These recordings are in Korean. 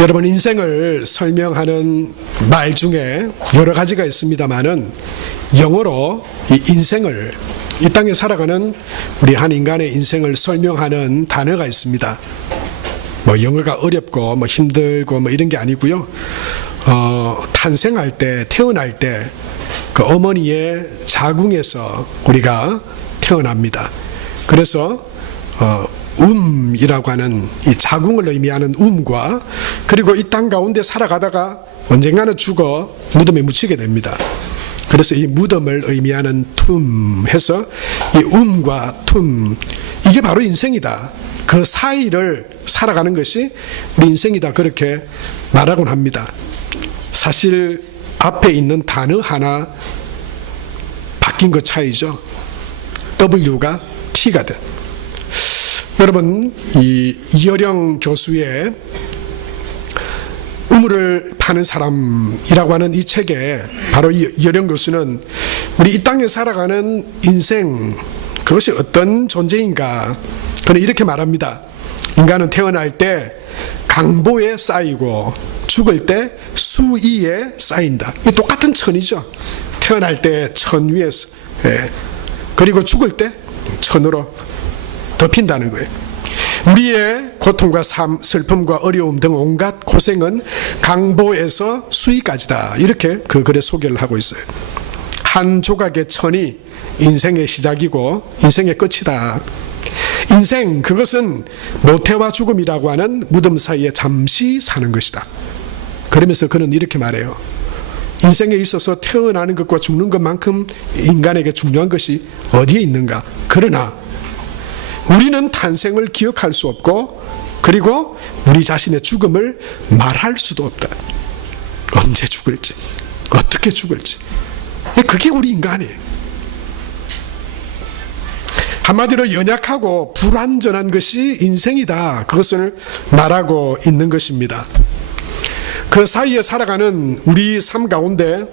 여러분, 인생을 설명하는 말 중에 여러 가지가 있습니다만은 영어로 이 인생을, 이 땅에 살아가는 우리 한 인간의 인생을 설명하는 단어가 있습니다. 뭐 영어가 어렵고 뭐 힘들고 뭐 이런 게 아니고요. 탄생할 때, 태어날 때 그 어머니의 자궁에서 우리가 태어납니다. 그래서 움이라고 하는 이 자궁을 의미하는 움과, 그리고 이 땅 가운데 살아가다가 언젠가는 죽어 무덤에 묻히게 됩니다. 그래서 이 무덤을 의미하는 툼 해서 이 움과 툼, 이게 바로 인생이다. 그 사이를 살아가는 것이 우리 인생이다, 그렇게 말하곤 합니다. 사실 앞에 있는 단어 하나 바뀐 것 차이죠. W가 T가 돼. 여러분, 이 이어령 교수의 우물을 파는 사람이라고 하는 이 책에 바로 이 이어령 교수는 우리 이 땅에 살아가는 인생, 그것이 어떤 존재인가, 그는 이렇게 말합니다. 인간은 태어날 때 강보에 쌓이고 죽을 때 수위에 쌓인다. 이게 똑같은 천이죠. 태어날 때 천 위에서, 그리고 죽을 때 천으로 덮인다는 거예요. 우리의 고통과 슬픔과 어려움 등 온갖 고생은 강보에서 수위까지다, 이렇게 그 글에 소개를 하고 있어요. 한 조각의 천이 인생의 시작이고 인생의 끝이다. 인생, 그것은 모태와 죽음이라고 하는 무덤 사이에 잠시 사는 것이다. 그러면서 그는 이렇게 말해요. 인생에 있어서 태어나는 것과 죽는 것만큼 인간에게 중요한 것이 어디에 있는가? 그러나 우리는 탄생을 기억할 수 없고, 그리고 우리 자신의 죽음을 말할 수도 없다. 언제 죽을지, 어떻게 죽을지, 그게 우리 인간이에요. 한마디로 연약하고 불완전한 것이 인생이다, 그것을 말하고 있는 것입니다. 그 사이에 살아가는 우리 삶 가운데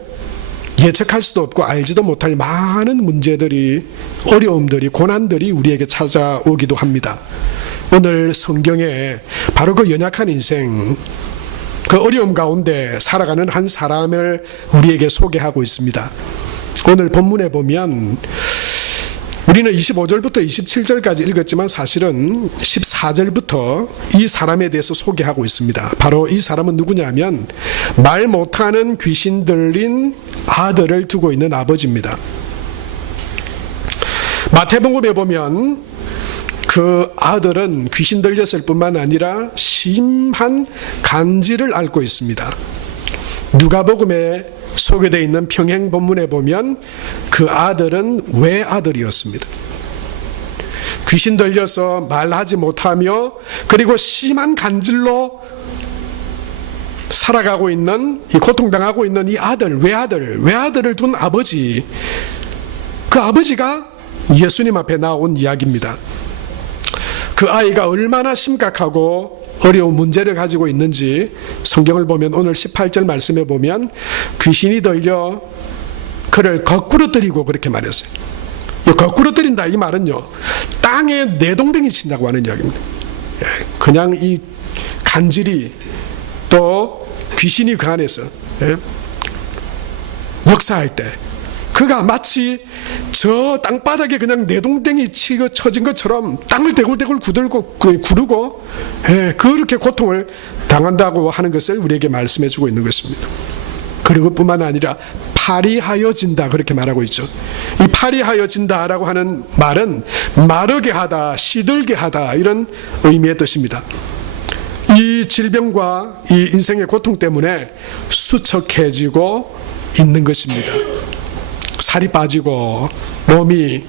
예측할 수도 없고 알지도 못할 많은 문제들이, 어려움들이, 고난들이 우리에게 찾아오기도 합니다. 오늘 성경에 바로 그 연약한 인생, 그 어려움 가운데 살아가는 한 사람을 우리에게 소개하고 있습니다. 오늘 본문에 보면 우리는 25절부터 27절까지 읽었지만 사실은 14절부터 이 사람에 대해서 소개하고 있습니다. 바로 이 사람은 누구냐면 말 못하는 귀신 들린 아들을 두고 있는 아버지입니다. 마태복음에 보면 그 아들은 귀신 들렸을 뿐만 아니라 심한 간질을 앓고 있습니다. 누가복음에 소개되어 있는 평행 본문에 보면 그 아들은 외아들이었습니다. 귀신 들려서 말하지 못하며 그리고 심한 간질로 살아가고 있는, 이 고통당하고 있는 이 아들, 외아들을 둔 아버지, 그 아버지가 예수님 앞에 나온 이야기입니다. 그 아이가 얼마나 심각하고 어려운 문제를 가지고 있는지 성경을 보면 오늘 18절 말씀에 보면 귀신이 들려 그를 거꾸로 때리고 그렇게 말했어요. 이 거꾸로 때린다, 이 말은요, 땅에 내동댕이 친다고 하는 이야기입니다. 그냥 이 간질이, 또 귀신이 그 안에서 역사할 때 그가 마치 저 땅바닥에 그냥 내동댕이 쳐진 것처럼 땅을 대굴대굴 구르고 그렇게 고통을 당한다고 하는 것을 우리에게 말씀해 주고 있는 것입니다. 그리고 뿐만 아니라 파리하여진다, 그렇게 말하고 있죠. 이 파리하여진다라고 하는 말은 마르게 하다, 시들게 하다, 이런 의미의 뜻입니다. 이 질병과 이 인생의 고통 때문에 수척해지고 있는 것입니다. 살이 빠지고 몸이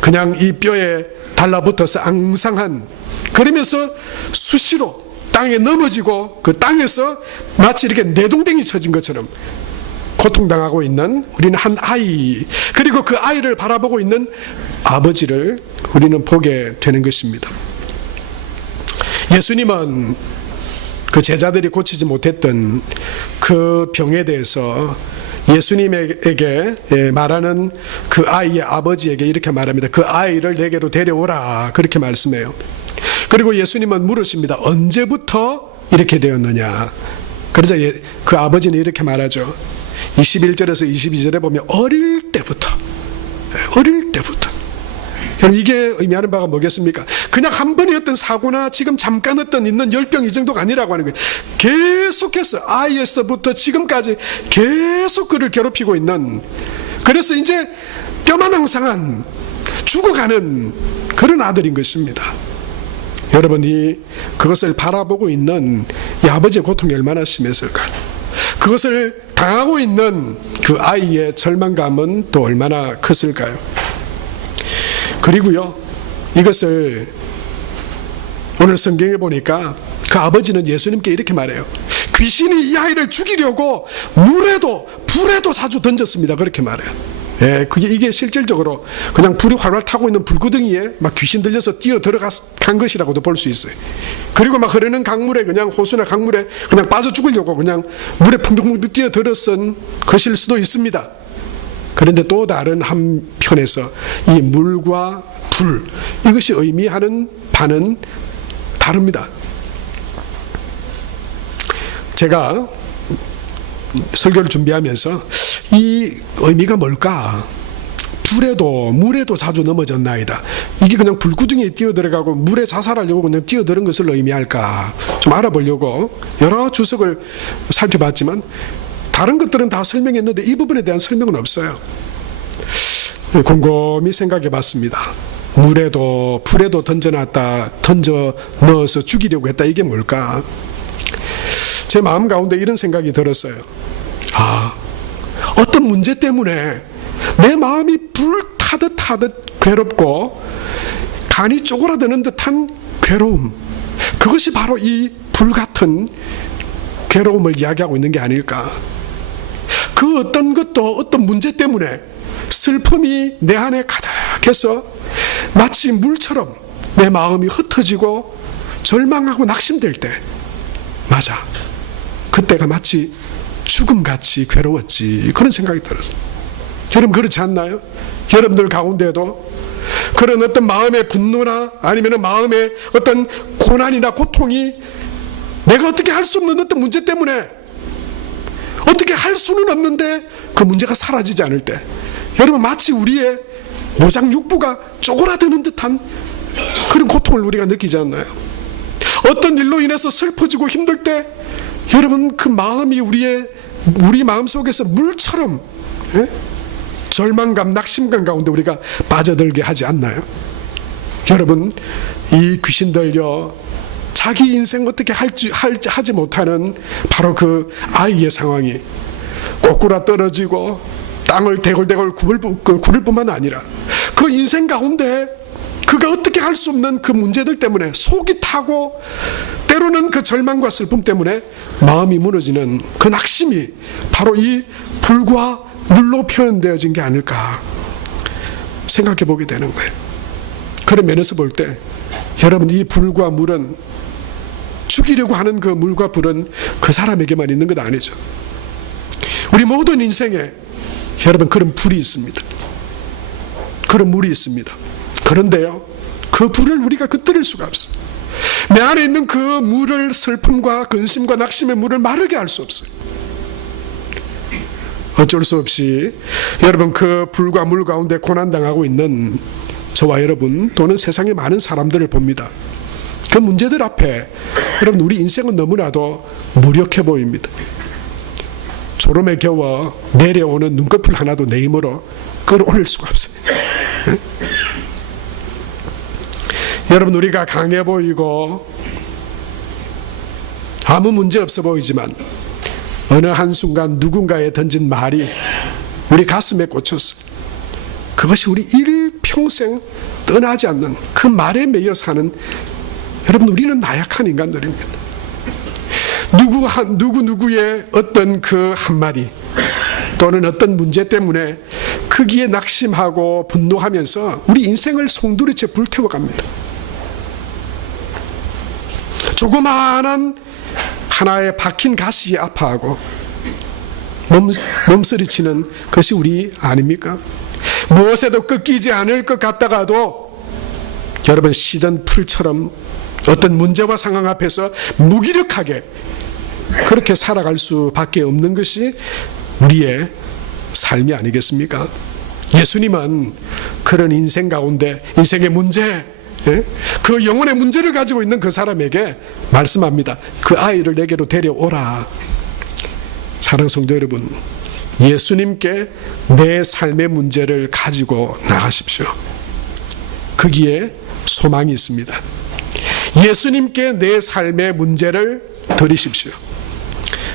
그냥 이 뼈에 달라붙어서 앙상한, 그러면서 수시로 땅에 넘어지고 그 땅에서 마치 이렇게 내동댕이 쳐진 것처럼 고통당하고 있는 우리는 한 아이, 그리고 그 아이를 바라보고 있는 아버지를 우리는 보게 되는 것입니다. 예수님은 그 제자들이 고치지 못했던 그 병에 대해서 예수님에게 말하는 그 아이의 아버지에게 이렇게 말합니다. 그 아이를 내게로 데려오라, 그렇게 말씀해요. 그리고 예수님은 물으십니다. 언제부터 이렇게 되었느냐. 그러자 그 아버지는 이렇게 말하죠. 21절에서 22절에 보면 어릴 때부터 여러분, 이게 의미하는 바가 뭐겠습니까? 그냥 한 번의 어떤 사고나 지금 잠깐 어떤 있는 열병 이 정도가 아니라고 하는 거예요. 계속해서 아이에서부터 지금까지 계속 그를 괴롭히고 있는, 그래서 이제 뼈마망상한 죽어가는 그런 아들인 것입니다. 여러분이 그것을 바라보고 있는 이 아버지의 고통이 얼마나 심했을까? 그것을 당하고 있는 그 아이의 절망감은 또 얼마나 컸을까요? 그리고요, 이것을 오늘 성경에 보니까 그 아버지는 예수님께 이렇게 말해요. 귀신이 이 아이를 죽이려고 물에도 불에도 자주 던졌습니다. 그렇게 말해요. 이게 실질적으로 그냥 불이 활활 타고 있는 불구덩이에 막 귀신 들려서 뛰어 들어간 것이라고도 볼 수 있어요. 그리고 막 흐르는 강물에, 그냥 호수나 강물에 그냥 빠져 죽으려고 그냥 물에 풍덩풍덩 뛰어 들어선 것일 수도 있습니다. 그런데 또 다른 한편에서 이 물과 불, 이것이 의미하는 바는 다릅니다. 제가 설교를 준비하면서 이 의미가 뭘까? 불에도 물에도 자주 넘어졌나이다. 이게 그냥 불구덩이에 뛰어들어가고 물에 자살하려고 그냥 뛰어드는 것을 의미할까? 좀 알아보려고 여러 주석을 살펴봤지만 다른 것들은 다 설명했는데 이 부분에 대한 설명은 없어요. 곰곰이 생각해 봤습니다. 물에도 불에도 던져 넣어서 죽이려고 했다. 이게 뭘까? 제 마음 가운데 이런 생각이 들었어요. 어떤 문제 때문에 내 마음이 불타듯 괴롭고 간이 쪼그라드는 듯한 괴로움, 그것이 바로 이 불같은 괴로움을 이야기하고 있는 게 아닐까. 그 어떤 것도 어떤 문제 때문에 슬픔이 내 안에 가득해서 마치 물처럼 내 마음이 흩어지고 절망하고 낙심될 때, 맞아, 그때가 마치 죽음같이 괴로웠지, 그런 생각이 들었어요. 여러분 그렇지 않나요? 여러분들 가운데도 그런 어떤 마음의 분노나 아니면 마음의 어떤 고난이나 고통이 내가 어떻게 할 수 없는 어떤 문제 때문에 어떻게 할 수는 없는데 그 문제가 사라지지 않을 때, 여러분 마치 우리의 오장육부가 쪼그라드는 듯한 그런 고통을 우리가 느끼지 않나요? 어떤 일로 인해서 슬퍼지고 힘들 때 여러분 그 마음이 우리 마음속에서 물처럼 절망감, 낙심감 가운데 우리가 빠져들게 하지 않나요? 여러분 이 귀신들요, 자기 인생 어떻게 하지 못하는 바로 그 아이의 상황이 꼬꾸라 떨어지고 땅을 대골대골 구를 뿐만 아니라 그 인생 가운데 그가 어떻게 할 수 없는 그 문제들 때문에 속이 타고 때로는 그 절망과 슬픔 때문에 마음이 무너지는 그 낙심이 바로 이 불과 물로 표현되어진 게 아닐까 생각해 보게 되는 거예요. 그런 면에서 볼 때 여러분 이 불과 물은, 죽이려고 하는 그 물과 불은 그 사람에게만 있는 것 아니죠. 우리 모든 인생에 여러분 그런 불이 있습니다. 그런 물이 있습니다. 그런데요, 그 불을 우리가 끄뜨릴 수가 없어요. 내 안에 있는 그 물을, 슬픔과 근심과 낙심의 물을 마르게 할 수 없어요. 어쩔 수 없이 여러분 그 불과 물 가운데 고난당하고 있는 저와 여러분 또는 세상의 많은 사람들을 봅니다. 그 문제들 앞에 여러분 우리 인생은 너무나도 무력해 보입니다. 졸음에 겨워 내려오는 눈꺼풀 하나도 내 힘으로 끌어올릴 수가 없어요. 여러분 우리가 강해 보이고 아무 문제 없어 보이지만 어느 한순간 누군가에 던진 말이 우리 가슴에 꽂혔어. 그것이 우리 일평생 떠나지 않는 그 말에 매여 사는, 여러분 우리는 나약한 인간들입니다. 누구의 어떤 그 한마디 또는 어떤 문제 때문에 크기에 낙심하고 분노하면서 우리 인생을 송두리째 불태워갑니다. 조그마한 하나의 박힌 가시에 아파하고 몸서리치는 것이 우리 아닙니까? 무엇에도 꺾이지 않을 것 같다가도 여러분 시든 풀처럼 어떤 문제와 상황 앞에서 무기력하게 그렇게 살아갈 수밖에 없는 것이 우리의 삶이 아니겠습니까? 예수님은 그런 인생 가운데 인생의 문제, 그 영혼의 문제를 가지고 있는 그 사람에게 말씀합니다. 그 아이를 내게로 데려오라. 사랑하는 성도 여러분, 예수님께 내 삶의 문제를 가지고 나가십시오. 거기에 소망이 있습니다. 예수님께 내 삶의 문제를 드리십시오.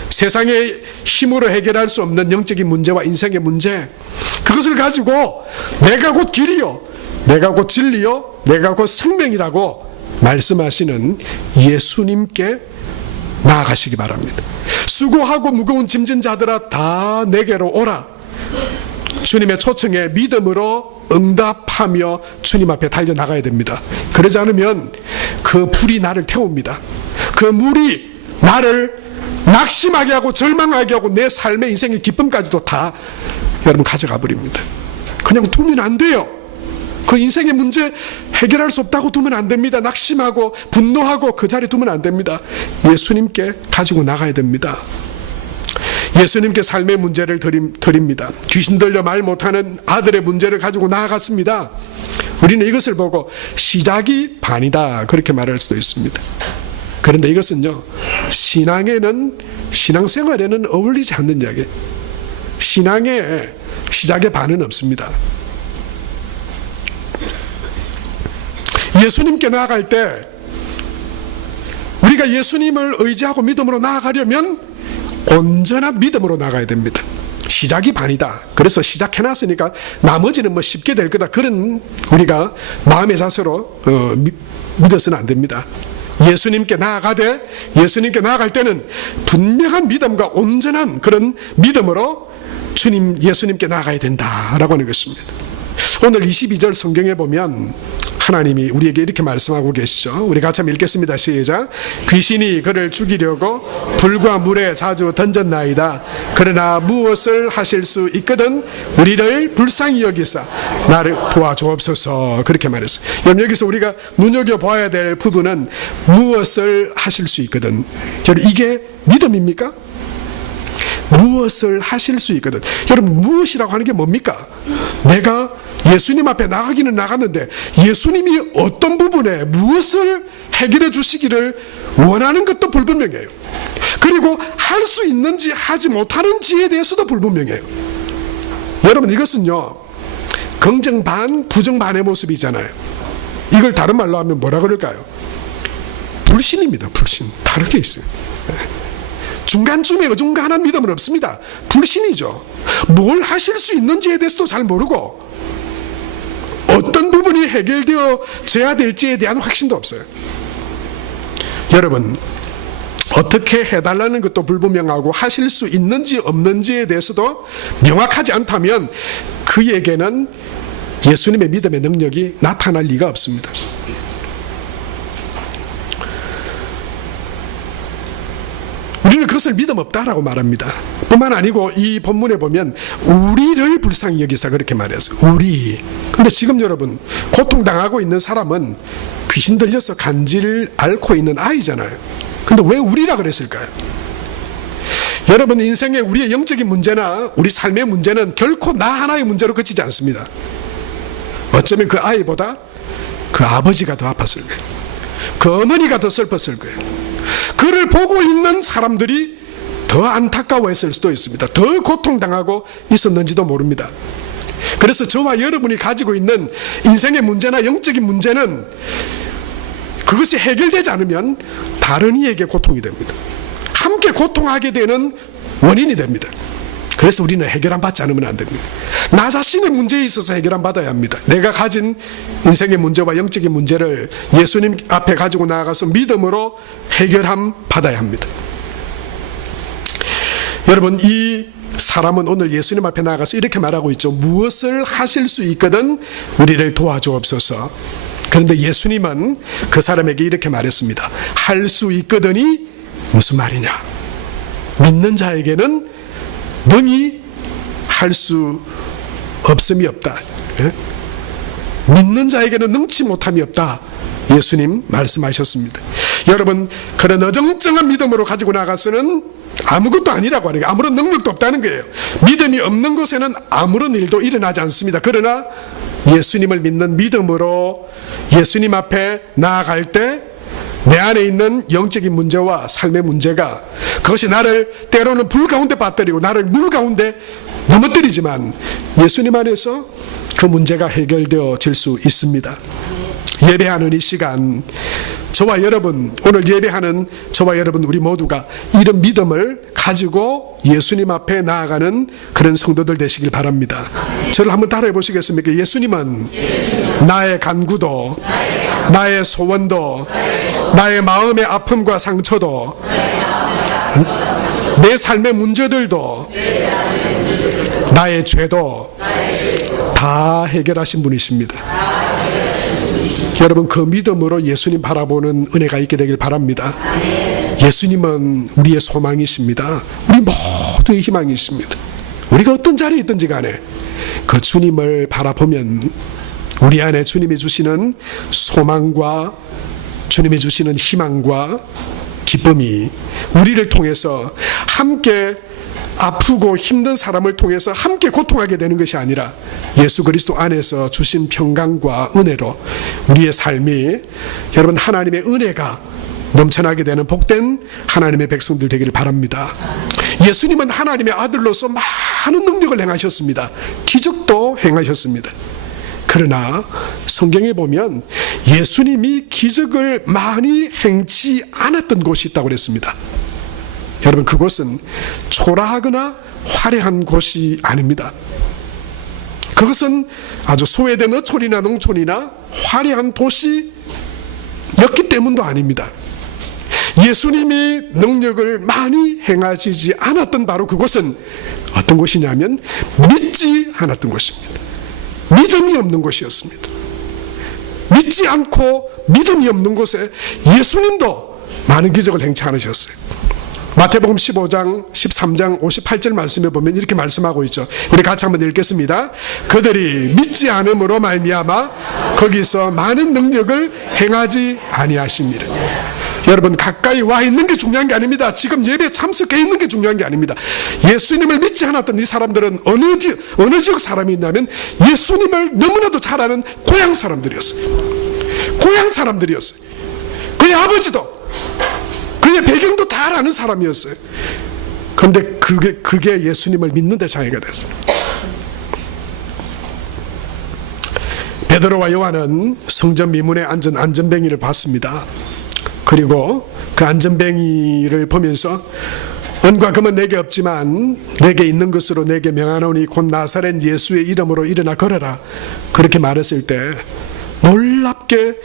세상의 힘으로 해결할 수 없는 영적인 문제와 인생의 문제, 그것을 가지고 내가 곧 길이요, 내가 곧 진리요, 내가 곧 생명이라고 말씀하시는 예수님께 나아가시기 바랍니다. 수고하고 무거운 짐진 자들아 다 내게로 오라. 주님의 초청에 믿음으로 응답하며 주님 앞에 달려나가야 됩니다. 그러지 않으면 그 불이 나를 태웁니다. 그 물이 나를 낙심하게 하고 절망하게 하고 내 삶의 인생의 기쁨까지도 다 여러분 가져가 버립니다. 그냥 두면 안 돼요. 그 인생의 문제 해결할 수 없다고 두면 안 됩니다. 낙심하고 분노하고 그 자리에 두면 안 됩니다. 예수님께 가지고 나가야 됩니다. 예수님께 삶의 문제를 드립니다. 귀신 들려 말 못하는 아들의 문제를 가지고 나아갔습니다. 우리는 이것을 보고 시작이 반이다 그렇게 말할 수도 있습니다. 그런데 이것은요, 신앙생활에는 어울리지 않는 이야기예요. 신앙의 시작의 반은 없습니다. 예수님께 나아갈 때 우리가 예수님을 의지하고 믿음으로 나아가려면 온전한 믿음으로 나가야 됩니다. 시작이 반이다. 그래서 시작해놨으니까 나머지는 뭐 쉽게 될 거다. 그런 우리가 마음의 자세로 믿어서는 안 됩니다. 예수님께 나아가되 예수님께 나아갈 때는 분명한 믿음과 온전한 그런 믿음으로 예수님께 나아가야 된다라고 하는 것입니다. 오늘 22절 성경에 보면 하나님이 우리에게 이렇게 말씀하고 계시죠. 우리 같이 한번 읽겠습니다. 시작. 귀신이 그를 죽이려고 불과 물에 자주 던졌나이다. 그러나 무엇을 하실 수 있거든 우리를 불쌍히 여기사 나를 도와주옵소서. 그렇게 말했어요. 여기서 우리가 눈여겨봐야 될 부분은 무엇을 하실 수 있거든. 이게 믿음입니까? 무엇을 하실 수 있거든. 여러분, 무엇이라고 하는 게 뭡니까? 내가 예수님 앞에 나가기는 나갔는데 예수님이 어떤 부분에 무엇을 해결해 주시기를 원하는 것도 불분명해요. 그리고 할 수 있는지 하지 못하는지에 대해서도 불분명해요. 여러분, 이것은요 긍정 반 부정 반의 모습이잖아요. 이걸 다른 말로 하면 뭐라 그럴까요? 불신입니다. 불신. 다른 게 있어요. 중간쯤에 어중간한 믿음은 없습니다. 불신이죠. 뭘 하실 수 있는지에 대해서도 잘 모르고 어떤 부분이 해결되어져야 될지에 대한 확신도 없어요. 여러분, 어떻게 해달라는 것도 불분명하고 하실 수 있는지 없는지에 대해서도 명확하지 않다면 그에게는 예수님의 믿음의 능력이 나타날 리가 없습니다. 우리는 그것을 믿음 없다라고 말합니다. 뿐만 아니고 이 본문에 보면 우리를 불쌍히 여기사 그렇게 말했어요. 우리. 근데 지금 여러분, 고통당하고 있는 사람은 귀신 들려서 간질 앓고 있는 아이잖아요. 근데 왜 우리라 그랬을까요? 여러분, 인생의 우리의 영적인 문제나 우리 삶의 문제는 결코 나 하나의 문제로 그치지 않습니다. 어쩌면 그 아이보다 그 아버지가 더 아팠을 거예요. 그 어머니가 더 슬펐을 거예요. 그를 보고 있는 사람들이 더 안타까워했을 수도 있습니다. 더 고통당하고 있었는지도 모릅니다. 그래서 저와 여러분이 가지고 있는 인생의 문제나 영적인 문제는 그것이 해결되지 않으면 다른 이에게 고통이 됩니다. 함께 고통하게 되는 원인이 됩니다. 그래서 우리는 해결 안 받지 않으면 안 됩니다. 나 자신의 문제에 있어서 해결 안 받아야 합니다. 내가 가진 인생의 문제와 영적인 문제를 예수님 앞에 가지고 나아가서 믿음으로 해결함 받아야 합니다. 여러분, 이 사람은 오늘 예수님 앞에 나아가서 이렇게 말하고 있죠. 무엇을 하실 수 있거든 우리를 도와주옵소서. 그런데 예수님은 그 사람에게 이렇게 말했습니다. 할 수 있거든이 무슨 말이냐? 믿는 자에게는 능히 할 수 없음이 없다. 믿는 자에게는 능치 못함이 없다. 예수님 말씀하셨습니다. 여러분, 그런 어정쩡한 믿음으로 가지고 나가서는 아무것도 아니라고 하는 거예요. 아무런 능력도 없다는 거예요. 믿음이 없는 곳에는 아무런 일도 일어나지 않습니다. 그러나 예수님을 믿는 믿음으로 예수님 앞에 나아갈 때 내 안에 있는 영적인 문제와 삶의 문제가, 그것이 나를 때로는 불 가운데 빠뜨리고 나를 물 가운데 넘어뜨리지만 예수님 안에서 그 문제가 해결되어질 수 있습니다. 예배하는 이 시간, 저와 여러분, 오늘 예배하는 저와 여러분 우리 모두가 이런 믿음을 가지고 예수님 앞에 나아가는 그런 성도들 되시길 바랍니다. 저를 한번 따라해 보시겠습니까? 예수님은 나의 간구도, 나의 소원도, 나의 마음의 아픔과 상처도, 내 삶의 문제들도, 나의 죄도 다 해결하신 분이십니다. 여러분, 그 믿음으로 예수님 바라보는 은혜가 있게 되길 바랍니다. 예수님은 우리의 소망이십니다. 우리 모두의 희망이십니다. 우리가 어떤 자리에 있든지 간에 그 주님을 바라보면 우리 안에 주님이 주시는 소망과 주님이 주시는 희망과 기쁨이 우리를 통해서 함께 아프고 힘든 사람을 통해서 함께 고통하게 되는 것이 아니라 예수 그리스도 안에서 주신 평강과 은혜로 우리의 삶이, 여러분, 하나님의 은혜가 넘쳐나게 되는 복된 하나님의 백성들 되기를 바랍니다. 예수님은 하나님의 아들로서 많은 능력을 행하셨습니다. 기적도 행하셨습니다. 그러나 성경에 보면 예수님이 기적을 많이 행치 않았던 곳이 있다고 그랬습니다. 여러분, 그곳은 초라하거나 화려한 곳이 아닙니다. 그것은 아주 소외된 어촌이나 농촌이나 화려한 도시였기 때문도 아닙니다. 예수님이 능력을 많이 행하시지 않았던 바로 그곳은 어떤 곳이냐면 믿지 않았던 곳입니다. 믿음이 없는 곳이었습니다. 믿지 않고 믿음이 없는 곳에 예수님도 많은 기적을 행치 않으셨어요. 마태복음 15장, 13장, 58절 말씀에 보면 이렇게 말씀하고 있죠. 우리 같이 한번 읽겠습니다. 그들이 믿지 않음으로 말미암아 거기서 많은 능력을 행하지 아니하시니라. 여러분, 가까이 와 있는 게 중요한 게 아닙니다. 지금 예배에 참석해 있는 게 중요한 게 아닙니다. 예수님을 믿지 않았던 이 사람들은 어느 지역 사람이 있냐면 예수님을 너무나도 잘 아는 고향 사람들이었어요. 고향 사람들이었어요. 그의 아버지도, 그의 배경도 다 아는 사람이었어요. 그런데 그게 예수님을 믿는 데 장애가 됐어요. 베드로와 요한은 성전 미문에 앉은 안전뱅이를 봤습니다. 그리고 그 안전뱅이를 보면서 은과 금은 내게 없지만 내게 있는 것으로 내게 명하노니 곧 나사렛 예수의 이름으로 일어나 걸어라, 그렇게 말했을 때 놀랍게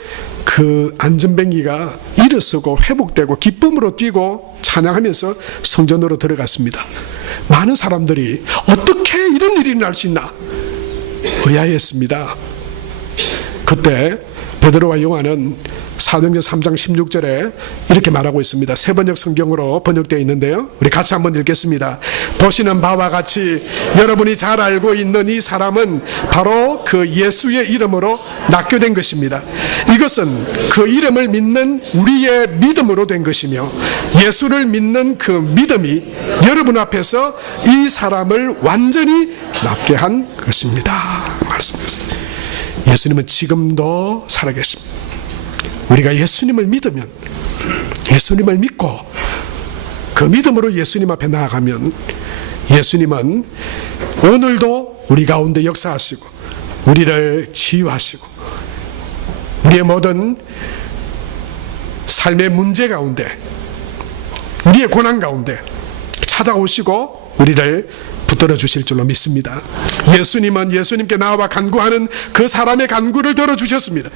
그 안전뱅이가 일어서고 회복되고 기쁨으로 뛰고 찬양하면서 성전으로 들어갔습니다. 많은 사람들이 어떻게 이런 일이 날 수 있나 의아했습니다. 그때 베드로와 요한은 사도행전 3장 16절에 이렇게 말하고 있습니다. 세번역 성경으로 번역되어 있는데요, 우리 같이 한번 읽겠습니다. 보시는 바와 같이 여러분이 잘 알고 있는 이 사람은 바로 그 예수의 이름으로 낚여된 것입니다. 이것은 그 이름을 믿는 우리의 믿음으로 된 것이며 예수를 믿는 그 믿음이 여러분 앞에서 이 사람을 완전히 납게 한 것입니다. 말씀했습니다. 예수님은 지금도 살아계십니다. 우리가 예수님을 믿으면, 예수님을 믿고 그 믿음으로 예수님 앞에 나아가면 예수님은 오늘도 우리 가운데 역사하시고 우리를 치유하시고 우리의 모든 삶의 문제 가운데, 우리의 고난 가운데 찾아오시고 우리를 붙들어 주실 줄로 믿습니다. 예수님은 예수님께 나와 간구하는 그 사람의 간구를 들어주셨습니다.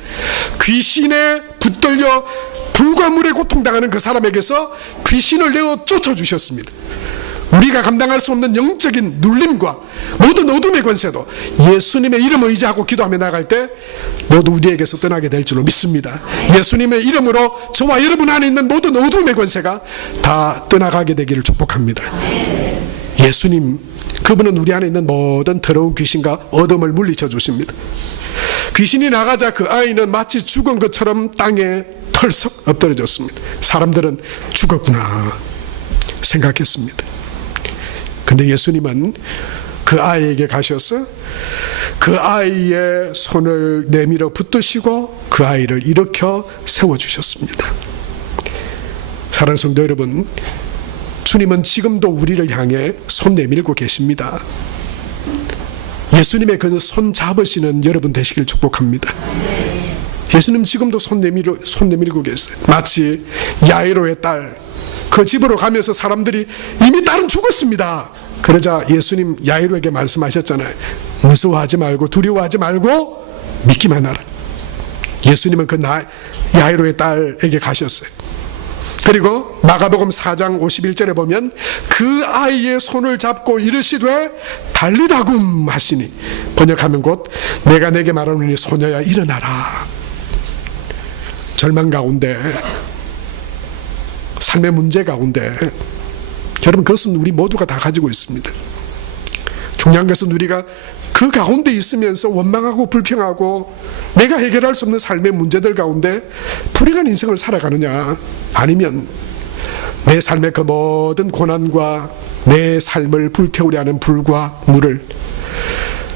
귀신에 붙들려 불과 물에 고통당하는 그 사람에게서 귀신을 내어 쫓아주셨습니다. 우리가 감당할 수 없는 영적인 눌림과 모든 어둠의 권세도 예수님의 이름을 의지하고 기도하며 나갈 때 모두 우리에게서 떠나게 될 줄로 믿습니다. 예수님의 이름으로 저와 여러분 안에 있는 모든 어둠의 권세가 다 떠나가게 되기를 축복합니다. 예수님, 그분은 우리 안에 있는 모든 더러운 귀신과 어둠을 물리쳐 주십니다. 귀신이 나가자 그 아이는 마치 죽은 것처럼 땅에 털썩 엎드려졌습니다. 사람들은 죽었구나 생각했습니다. 근데 예수님은 그 아이에게 가셔서 그 아이의 손을 내밀어 붙드시고 그 아이를 일으켜 세워주셨습니다. 사랑하는 성도 여러분, 주님은 지금도 우리를 향해 손 내밀고 계십니다. 예수님의 그 손 잡으시는 여러분 되시길 축복합니다. 예수님 지금도 손 내밀고 계세요. 마치 야이로의 딸, 그 집으로 가면서 사람들이 이미 딸은 죽었습니다. 그러자 예수님 야이로에게 말씀하셨잖아요. 무서워하지 말고 두려워하지 말고 믿기만 하라. 예수님은 그 야이로의 딸에게 가셨어요. 그리고 마가복음 4장 51절에 보면 그 아이의 손을 잡고 이르시되 달리다굼 하시니, 번역하면 곧 내가 내게 말하노니 소녀야 일어나라. 절망 가운데, 삶의 문제 가운데, 여러분 그것은 우리 모두가 다 가지고 있습니다. 중요한 것은 우리가 그 가운데 있으면서 원망하고 불평하고 내가 해결할 수 없는 삶의 문제들 가운데 불행한 인생을 살아가느냐, 아니면 내 삶의 그 모든 고난과 내 삶을 불태우려 하는 불과 물을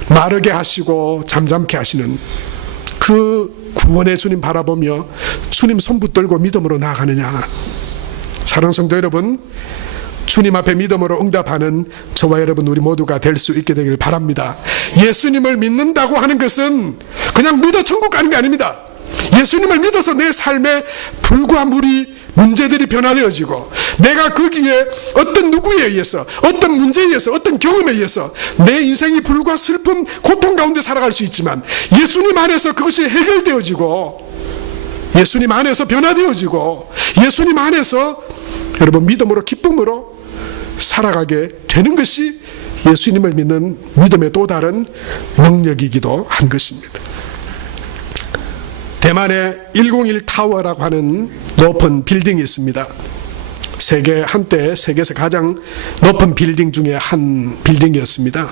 마르게 하시고 잠잠케 하시는 그 구원의 주님 바라보며 주님 손 붙들고 믿음으로 나아가느냐. 사랑하는 성도 여러분, 주님 앞에 믿음으로 응답하는 저와 여러분 우리 모두가 될 수 있게 되길 바랍니다. 예수님을 믿는다고 하는 것은 그냥 믿어 천국 가는 게 아닙니다. 예수님을 믿어서 내 삶의 불과 물이, 문제들이 변화되어지고 내가 거기에 어떤 누구에 의해서, 어떤 문제에 의해서, 어떤 경험에 의해서 내 인생이 불과 슬픔, 고통 가운데 살아갈 수 있지만 예수님 안에서 그것이 해결되어지고 예수님 안에서 변화되어지고 예수님 안에서 여러분 믿음으로 기쁨으로 살아가게 되는 것이 예수님을 믿는 믿음의 또 다른 능력이기도 한 것입니다. 대만에 101 타워라고 하는 높은 빌딩이 있습니다. 한때 세계에서 가장 높은 빌딩 중에 한 빌딩이었습니다.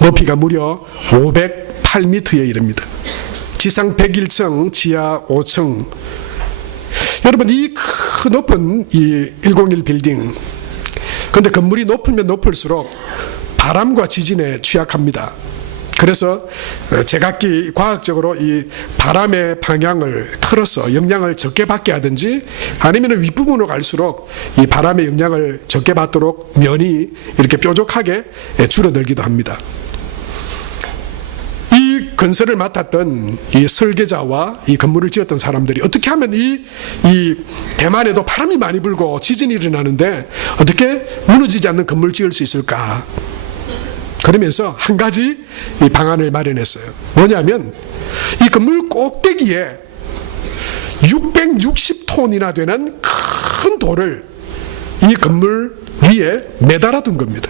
높이가 무려 508m에 이릅니다. 지상 101층, 지하 5층. 여러분 이 큰 높은 이 101 빌딩, 그런데 건물이 높으면 높을수록 바람과 지진에 취약합니다. 그래서 제각기 과학적으로 이 바람의 방향을 틀어서 영향을 적게 받게 하든지, 아니면 윗부분으로 갈수록 이 바람의 영향을 적게 받도록 면이 이렇게 뾰족하게 줄어들기도 합니다. 이 건설을 맡았던 이 설계자와 이 건물을 지었던 사람들이 어떻게 하면 이 대만에도 바람이 많이 불고 지진이 일어나는데 어떻게 무너지지 않는 건물을 지을 수 있을까? 그러면서 한 가지 이 방안을 마련했어요. 뭐냐면 이 건물 꼭대기에 660톤이나 되는 큰 돌을 이 건물 위에 매달아 둔 겁니다.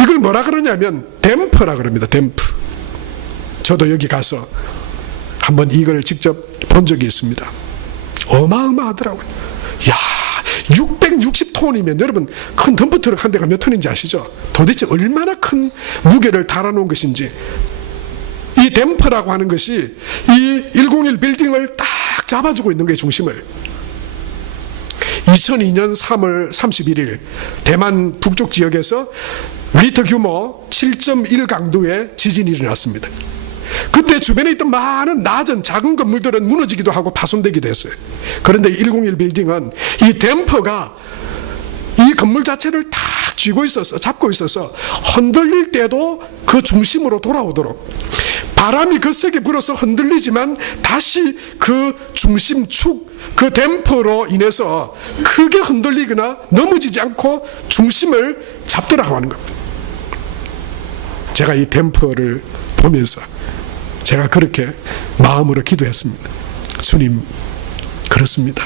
이걸 뭐라 그러냐면 댐프라 그럽니다. 댐프. 저도 여기 가서 한번 이걸 직접 본 적이 있습니다. 어마어마하더라고요. 야, 660톤이면 여러분 큰 덤프트럭 한 대가 몇 톤인지 아시죠? 도대체 얼마나 큰 무게를 달아놓은 것인지. 이 댐프라고 하는 것이 이 101 빌딩을 딱 잡아주고 있는 게 중심을. 2002년 3월 31일 대만 북쪽 지역에서 리터 규모 7.1 강도의 지진이 일어났습니다. 그때 주변에 있던 많은 낮은 작은 건물들은 무너지기도 하고 파손되기도 했어요. 그런데 101 빌딩은 이 댐퍼가 이 건물 자체를 딱 잡고 있어서 흔들릴 때도 그 중심으로 돌아오도록, 바람이 거세게 불어서 흔들리지만 다시 그 중심축, 그 댐퍼로 인해서 크게 흔들리거나 넘어지지 않고 중심을 잡더라고 하는 겁니다. 제가 이 댐퍼를 보면서 제가 그렇게 마음으로 기도했습니다. 주님, 그렇습니다.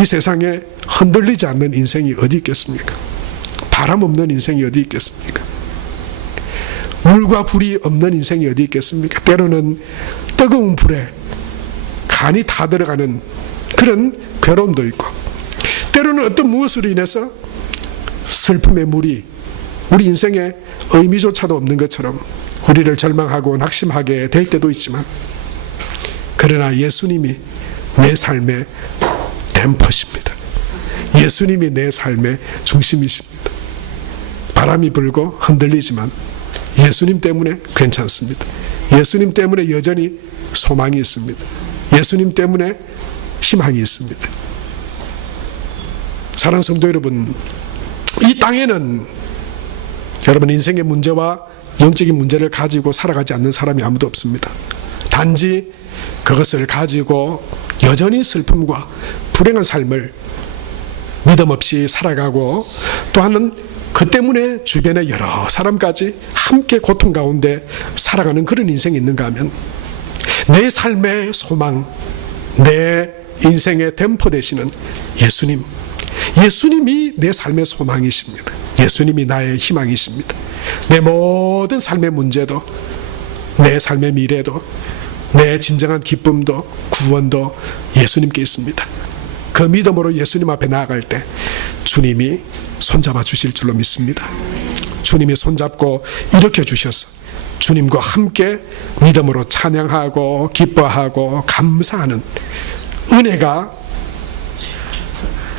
이 세상에 흔들리지 않는 인생이 어디 있겠습니까? 바람 없는 인생이 어디 있겠습니까? 물과 불이 없는 인생이 어디 있겠습니까? 때로는 뜨거운 불에 간이 다 들어가는 그런 괴로움도 있고, 때로는 어떤 무엇으로 인해서 슬픔의 물이 우리 인생에 의미조차도 없는 것처럼 우리를 절망하고 낙심하게 될 때도 있지만, 그러나 예수님이 내 삶의 댐퍼십니다. 예수님이 내 삶의 중심이십니다. 바람이 불고 흔들리지만 예수님 때문에 괜찮습니다. 예수님 때문에 여전히 소망이 있습니다. 예수님 때문에 희망이 있습니다. 사랑하는 성도 여러분, 이 땅에는 여러분 인생의 문제와 영적인 문제를 가지고 살아가지 않는 사람이 아무도 없습니다. 단지 그것을 가지고 여전히 슬픔과 불행한 삶을 믿음 없이 살아가고, 또한은 그 때문에 주변의 여러 사람까지 함께 고통 가운데 살아가는 그런 인생이 있는가 하면, 내 삶의 소망, 내 인생의 댐퍼 되시는 예수님, 예수님이 내 삶의 소망이십니다. 예수님이 나의 희망이십니다. 내 모든 삶의 문제도, 내 삶의 미래도, 내 진정한 기쁨도 구원도 예수님께 있습니다. 그 믿음으로 예수님 앞에 나아갈 때 주님이 손잡아 주실 줄로 믿습니다. 주님이 손잡고 일으켜 주셔서 주님과 함께 믿음으로 찬양하고 기뻐하고 감사하는 은혜가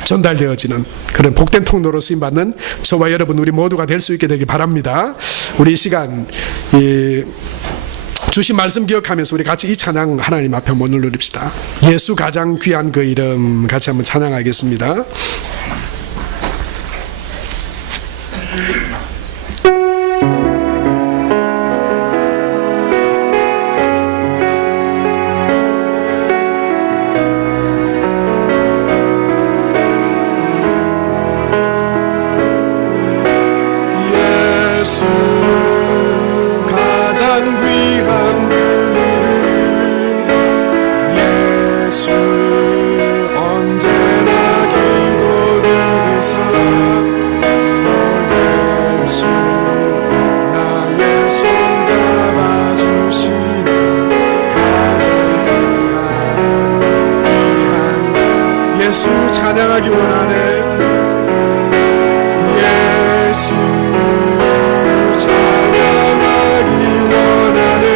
전달되어지는 그런 복된 통로로 쓰임받는 저와 여러분, 우리 모두가 될 수 있게 되기 바랍니다. 우리 이 시간 주신 말씀 기억하면서 우리 같이 이 찬양 하나님 앞에 문을 누립시다. 예수 가장 귀한 그 이름 같이 한번 찬양하겠습니다. 찬양하기 원하네. 예수 찬양하기 원하네.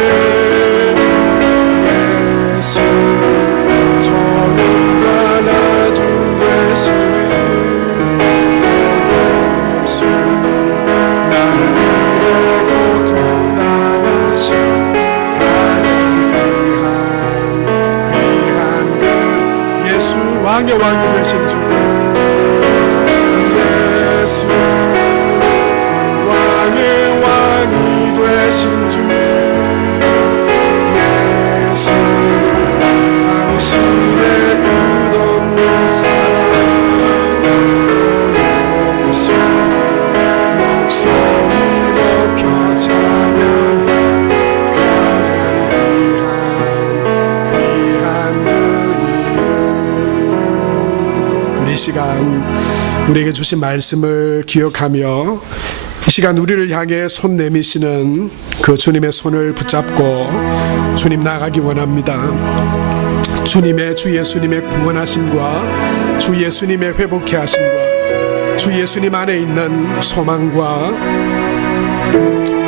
예수 저금과 나중 되시네. 예수 나를 위해 고통 당하신 가장 귀한 그 예수, 왕의 왕이 되신 주, 예수 왕의 왕이 되신 주, 예수 당신의 끝없는 사랑, 예수 목소리 높여 찬양해. 가장 귀한 그 이름. 이 시간 우리에게 주신 말씀을 기억하며 이 시간 우리를 향해 손 내미시는 그 주님의 손을 붙잡고 주님 나아가기 원합니다. 주님의, 주 예수님의 구원하심과 주 예수님의 회복케 하심과 주 예수님 안에 있는 소망과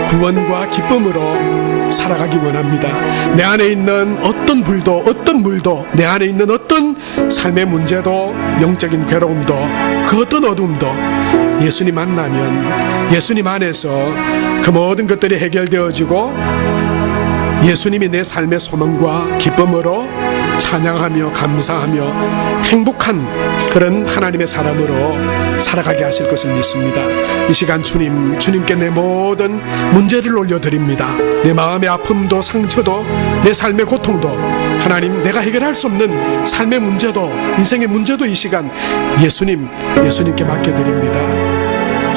구원과 기쁨으로 살아가기 원합니다. 내 안에 있는 어떤 불도, 어떤 물도, 내 안에 있는 어떤 삶의 문제도, 영적인 괴로움도, 그 어떤 어둠도 예수님 만나면 예수님 안에서 그 모든 것들이 해결되어지고 예수님이 내 삶의 소망과 기쁨으로 찬양하며 감사하며 행복한 그런 하나님의 사람으로 살아가게 하실 것을 믿습니다. 이 시간 주님께 내 모든 문제를 올려드립니다. 내 마음의 아픔도 상처도 내 삶의 고통도, 하나님 내가 해결할 수 없는 삶의 문제도, 인생의 문제도 이 시간 예수님께 맡겨드립니다.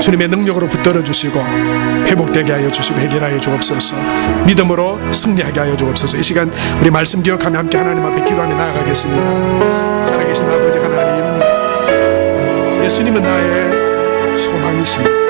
주님의 능력으로 붙들어 주시고 회복되게 하여 주시고 해결하여 주옵소서. 믿음으로 승리하게 하여 주옵소서. 이 시간 우리 말씀 기억하며 함께 하나님 앞에 기도하며 나아가겠습니다. 살아계신 아버지 하나님, 예수님은 나의 소망이십니다.